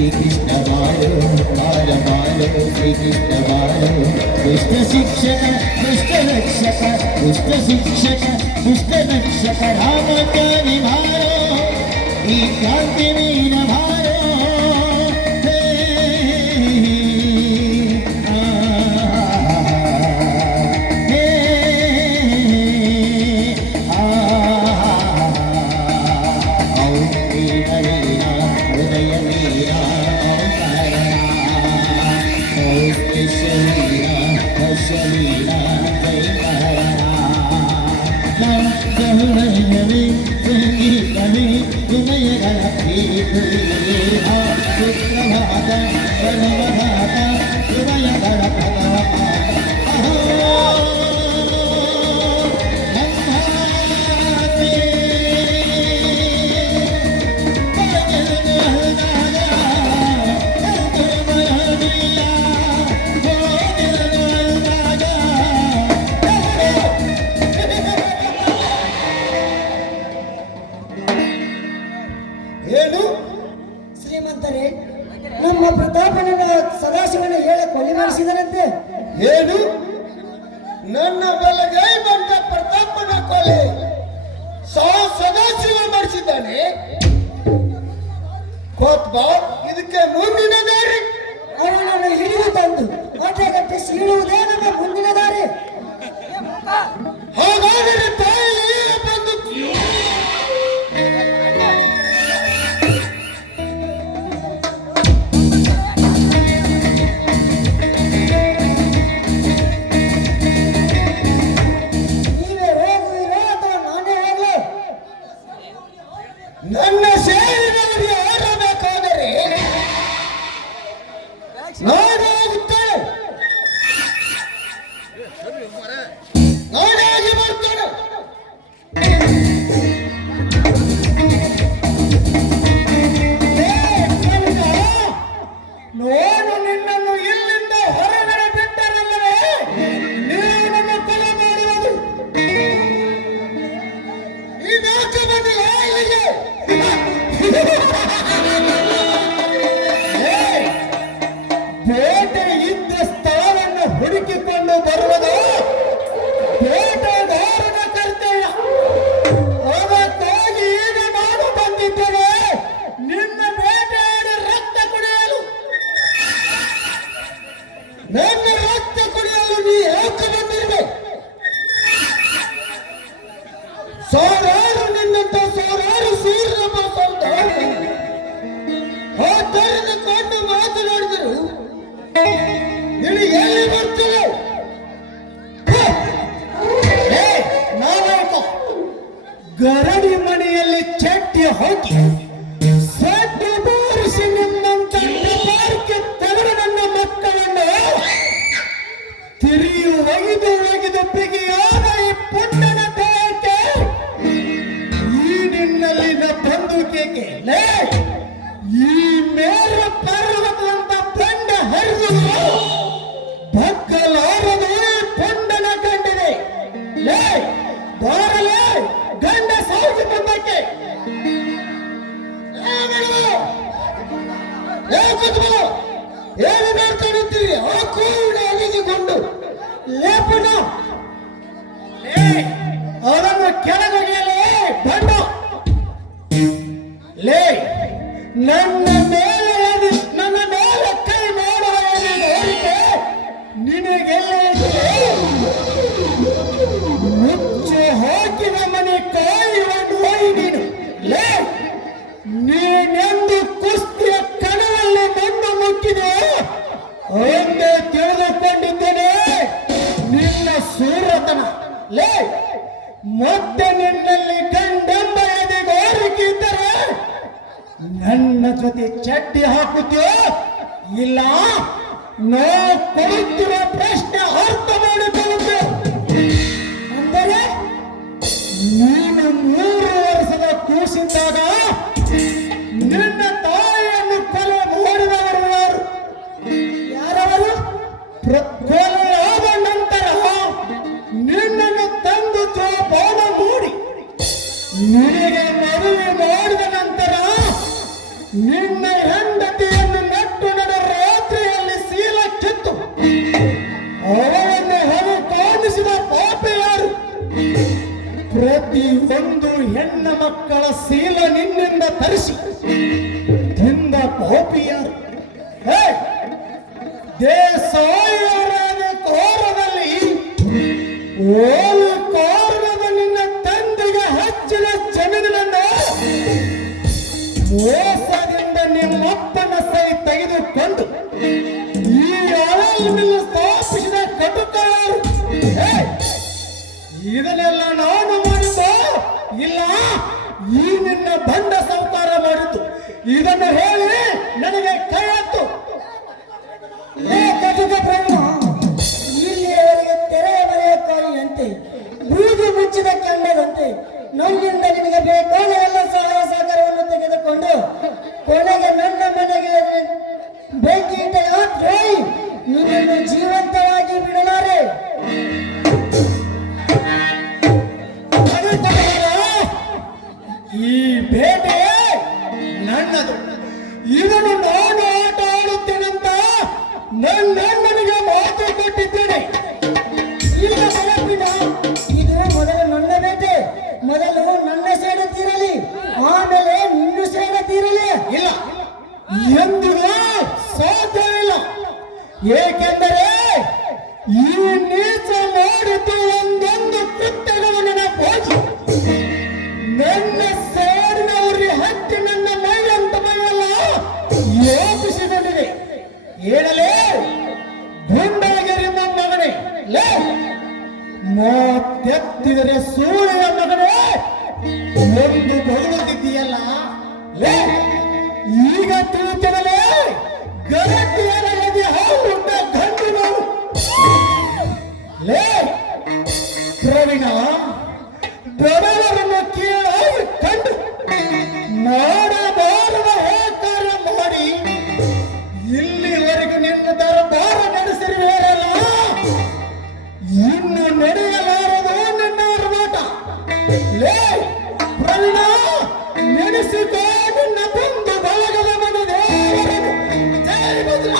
ಶ್ರೀಕೃಷ್ಣ ಬಾಳು ಬಾಲ ಬಾಳು ಶ್ರೀಕೃಷ್ಣ ಬಾಳು ದುಷ್ಟ ಶಿಕ್ಷಕ ದುಷ್ಟ ರಕ್ಷಕ ದುಷ್ಟ ಶಿಕ್ಷಕ ದುಷ್ಟ ರಕ್ಷಕ ರಾಮಚಾರಿ ಬಾಳು ಈ ಕ್ರಾಂತಿ ವೀರ ಬಾಳು ಏನು ಶ್ರೀಮಂತರೇ, ನಮ್ಮ ಪ್ರತಾಪನ ಸದಾಶಿವನ ಹೇಳ ಕೊಲೆ ಮಾಡಿಸಿದರಂತೆ. ಏನು ನನ್ನ ಬಲಗೈ ಬಂದ ಪ್ರತಾಪನ ಕೊಲೆ ಸದಾಶಿವ ಮಾಡಿಸಿದ್ದಾನೆ? ಕೋತ್ಬಾ, ಇದಕ್ಕೆ ಮುಂದಿನ ದಾರಿ ಅವನನ್ನು ಹಿಡಿದು ತಂದು ಆಟಗಟ್ಟಿ ಸೀಳುವುದೇ ನಮ್ಮ ಮುಂದಿನ ದಾರಿ. ಹಾಗಾದರೆ ತಾಯಿ ಬಂದು ನನ್ನ ಸೇರಿನವರಿಗೆ ಆಡಬೇಕಾದರೆ ನಾನು ಹೋಗುತ್ತೇನೆ, ನಾನಾಗಿ ಬರ್ತೇನೆ. ನಾನು ನಿನ್ನನ್ನು ಇಲ್ಲಿಂದ ಹೊರಗಡೆ ಬಿಟ್ಟರಲ್ಲವೇ ನೀವು ನನ್ನ ಕೊಲೆ ಮಾಡುವುದು. ಈ ನಾಲ್ಕು ಮಂದಿ ಇಲ್ಲಿಗೆ ಬೇಟೆ ಇದ್ದ ಸ್ಥಳವನ್ನು ಹುಡುಕಿಕೊಂಡು ಬರುವುದು ಬೇಟೆಗಾರನ ಕರ್ತವ್ಯ. ಅದಕ್ಕಾಗಿ ಈಗ ನಾನು ಬಂದಿದ್ದೇನೆ ನಿನ್ನ ಬೇಟೆಯಾಡಿ ರಕ್ತ ಕುಡಿಯಲು. ನನ್ನ ರಕ್ತ ಕುಡಿಯಲು ನೀ ಯಾಕೆ ಬಂದಿರುವೆ? ಸಾವಿರಾರು ನಿನ್ನಂತ ಸಾವಿರಾರು ಸೂರ್ಯ ಕರೆದುಕೊಂಡು ಮಾತನಾಡಿದರು. ನಿನಗೆ ಎಲ್ಲಿ ಬರ್ತದೆ? ನಾನಾಯ್ತು ಗರಡಿ ಮನೆಯಲ್ಲಿ ಚಟ್ಟಿ ಹಾಕಿ ಸಡ್ಡು ಬಾರಿಸಿ ನಿನ್ನಂತ ಪಾರ್ಕೆ ತೆಗೆದು ನನ್ನ ಮಕ್ಕಳನ್ನು ತಿರಿಯು ಒಗೆದು ಒಗೆದು ಬಿಗಿಯಾದ ಈ ಪುಟ್ಟನ ದೇಹಕ್ಕೆ ಈ ನಿನ್ನಲ್ಲಿನ ಬಂದೂಕೆಗೆ ಈ ಮೇರ ಪರ್ವತದಂತ ಬಂಡ ಹರಿದು ಬಗ್ಗಲಾರದು ಪುಂಡನ ಗಂಡಿದೆ. ಬಾರಲೇ ಗಂಡ ಸಾಗಿ ಬಂದಕ್ಕೆ ಏನು ಮಾಡ್ತಾನಿದ್ದೀರಿ? ಆ ಕೂಡ ಅಲಿಗೆಗೊಂಡು ಲೇಪನ ಅದನ್ನು ಕೆಳಗೊಗೆಯಲೇ ಬಂಡ ಲೇ ನನ್ನ ಮೇಲೆ ಕೈ ಮಾಡುವ ಕೋರಿಕೆ ನಿನಗೆಲ್ಲ ಮುಚ್ಚು ಹಾಕಿನ ಮನೆ ಕಾಯುವುದು ನೀನು. ಲೇ ನೀನೆಂದು ಕುಸ್ತಿಯ ಕಣದಲ್ಲಿ ಮಣ್ಣು ಮುಕ್ಕಿದೆ ಒಂದೇ ತಿಳಿದುಕೊಂಡಿದ್ದೇನೆ ನಿನ್ನ ಸೂರತನ. ಲೇ ಮತ್ತೆ ನಿನ್ನಲ್ಲಿ ಗಂಡೆಂಬ ಎದೆಗಾರಿಕೆ ಇದ್ದರೆ ನನ್ನ ಜೊತೆ ಚಡ್ಡಿ ಹಾಕುತ್ತೀಯೋ ಇಲ್ಲ ನಾವು ಕೊಡುತ್ತಿರುವ ಪ್ರಶ್ನೆ ಅರ್ಥ ಮಾಡಿಕೊಳ್ಳುತ್ತೆ. ಅಂದರೆ ನೀನು 3 ವರ್ಷದ ಕೂಸಿದ್ದಾಗ ನಿನ್ನ ತಾಯಿಯನ್ನು ಕೊಲೆ ಮಾಡಿದವರು ಯಾರು? ಯಾರವರು? ಕೊಲೆಯಾದ ನಂತರ ನಿನ್ನನ್ನು ತಂದು ಜೋಪಾನ ಮಾಡಿ ನಿನಗೆ ಮದುವೆ ಮಾಡಿದ ನಂತರ ನಿನ್ನ ಹೆಂಡತಿಯನ್ನು ಹೆಣ್ಣ ಮಕ್ಕಳ ಶೀಲ ನಿನ್ನಿಂದ ತರಿಸಿ ತಿಂದ ಪಾಪಿಯರು ದೇಸಾಯರಾದ ಕೋರದಲ್ಲಿ ಓಲು ಕೋರದ ನಿನ್ನ ತಂದೆಗೆ ಹಚ್ಚಿದ ಜಮೀನನ್ನು ಮೋಸದಿಂದ ನಿಮ್ಮಪ್ಪನ ಸೈ ತೆಗೆದುಕೊಂಡು ಈ ಆಯಿಲ್ ಮಿಲ್ ಸ್ಥಾಪಿಸಿದ ಕಟುಕರು ಇದನ್ನೆಲ್ಲ ನಾನು ಮಾಡಿದ್ದು ಇಲ್ಲ, ಈ ನಿನ್ನ ಬಂಡ ಸಂಸಾರ ಮಾಡಿದ್ದು. ಇದನ್ನು ಹೇಳಿ ನನಗೆ ಕೈ ಹತ್ತು. ಇಲ್ಲಿಯವರೆಗೆ ತೆರೆಯ ಬರೆಯಕ್ಕಾಗಿಯಂತೆ ಬೂದು ಮುಚ್ಚಿದ ಕೆಂಡದಂತೆ ನನ್ನಿಂದ ನಿನಗೆ ಬೇಕಾದ ಎಲ್ಲ ಸಹಾಯ ಸಹಕಾರವನ್ನು ತೆಗೆದುಕೊಂಡು ಕೊನೆಗೆ ನನ್ನ ಮನೆಗೆ ಬೆಂಕಿ ಇಟ್ಟ ದ್ರೋಹಿ ನಿನ್ನನ್ನು ಜೀವಂತವಾಗಿ ಬಿಡಲಾರೆ. ಈ ಬೇಟೆ ನನ್ನದು. ಇದನ್ನು ನಾನು ಆಟ ಆಡುತ್ತೇನಂತ ನನಗೆ ಮಾತು ಕೊಟ್ಟಿದ್ದೇನೆ. ಈಗ ಮನಪಿನ ಇದು ಮೊದಲು ನನ್ನ ಬೇಟೆ. ಮೊದಲು ನನ್ನ ಸೇಡ ತೀರಲಿ, ಆಮೇಲೆ ನಿನ್ನ ಸೇಡ ತೀರಲಿ. ಇಲ್ಲ, ಎಂದಿಗೂ ಸಾಧ್ಯವಿಲ್ಲ. ಏಕೆಂದರೆ ಈ ನೀಚ ಮಾಡಿದ್ದು ಒಂದೊಂದು ಕೃತ್ಯಗಳು ನೆನಪೋಗಿ ನನ್ನ ಸೇಡಿನ ಉರಿ ಹತ್ತಿ ನನ್ನ ಮೈಯಂತ ಮೈಯಲ್ಲ ಯೋಚಿಸಿಕೊಂಡಿದೆ. ಹೇಳಲೇ ಗುಂಡಾಗಿರಿ ಮಗನೇ, ಲೇ ಮಾತೆತ್ತಿದರೆ ಸೂಳೆಯ ಮಗನೇ ಎಂದು ಬದುಕುತ್ತಿದ್ದೀಯಲ್ಲ, ಲೇ ಈಗ ತಿಳುತ್ತಲೇ ಗರತಿಯರ ನದಿ ಹಾಲು ಗಂಡು ನೋಡು. ಲೇ ಪ್ರವೀಣ, ಬಡವರನ್ನು ಕೀಳಾಗಿ ಕಂಡು ಮಾಡಬಾರದ ಹೋಕಾರ ಮಾಡಿ ಇಲ್ಲಿವರೆಗೂ ನಿನ್ನ ದರಬಾರ ನಡೆಸಿರುವೇರಲ್ಲ, ಇನ್ನು ನಡೆಯಲಾರದು ನಿನ್ನ ಹೋರಾಟ. ಲೇ ಪ್ರವೀಣ, ನೆನೆಸಿಕೋ ನಿನ್ನ ಬಂಧು ಬಳಗದ ಮನ ದೇವರನ್ನು. ಜೈ ಭದ್ರ.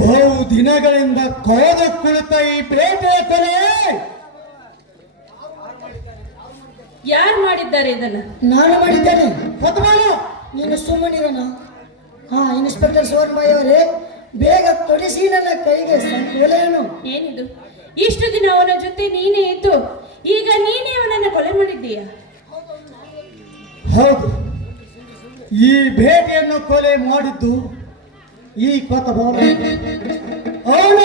ಬಹು ದಿನಗಳಿಂದ ಕೋದ ಕುಳಿತ ಈ ಬೇಟೆಯ ಕೊನೆ ಯಾರು ಮಾಡಿದ್ದಾರೆ ಇದನ್ನ? ನಾನು ಮಾಡಿದ್ದೇನೆ. ಪದ್ಮಾಲು, ನೀನು ಸುಮ್ಮನಿರೋಣ. ಹಾ, ಇನ್ಸ್ಪೆಕ್ಟರ್ ಸೋನ್ಬಾಯಿ ಅವರೇ, ಬೇಗ ಕೊಡಿಸಿ ನನ್ನ ಕೈಗೆ ಸಂಕೋಲೆಯನ್ನು. ಏನಿದು? ಇಷ್ಟು ದಿನ ಅವನ ಜೊತೆ ನೀನೇ ಇದ್ದು ಈಗ ನೀನೇ ಅವನನ್ನು ಕೊಲೆ ಮಾಡಿದ್ದೀಯಾ? ಹೌದು, ಈ ಬೇಟೆಯನ್ನು ಕೊಲೆ ಮಾಡಿದ್ದು ಈ ಕೊತ್ತಬಾಲ. ಅವನ